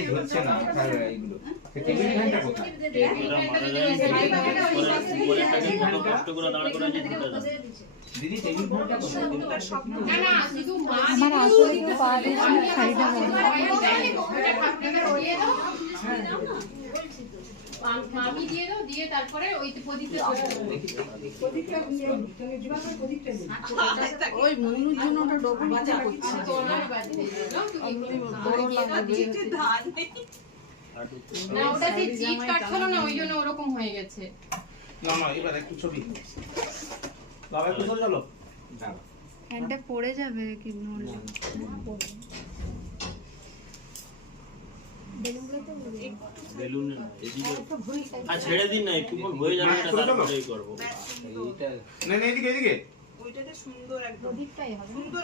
ইয়ে ধরছে না মাথার এইগুলো। টেবিল ফ্যানটা কোথায়? দিদি টেবিল ফ্যানটা কোথায়? আমার আসলে কেউ পা দিয়েছে শাড়িটা আমি দিয়ে দাও, দিয়ে তারপরে ওই প্রদীপটা ওই মনুর জন্য ওটা ডবল বাজা করছে না, ওটা যে জিট কাটছিল না ওই জন্য ওরকম হয়ে গেছে। না মা এবার একটু ছবি বাবা একটু সরে চলো। হ্যান্ডটা পড়ে যাবে কি নড়লে বেলুন এদিকে ছেড়ে দিন না, একটু পর হয়ে যাবে, এটা তারপরেই করবো। এইটা না না এদিকে এদিকে ওইটাতে সুন্দর একদম প্রদীপটাই হবে সুন্দর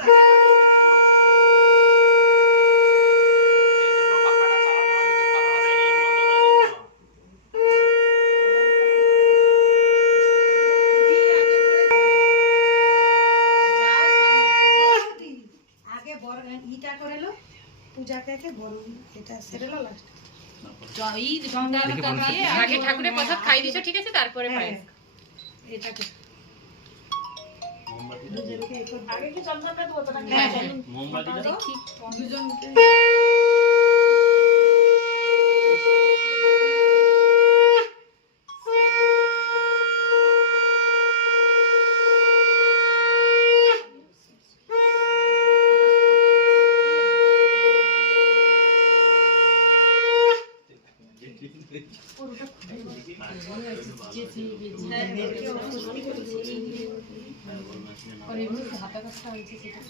আগে ঠাকুরের প্রসাদ খাই দিছো, ঠিক আছে, তারপরে পায়েস। মোমবাতিটা হাতা কাজটা হয়েছে সেটা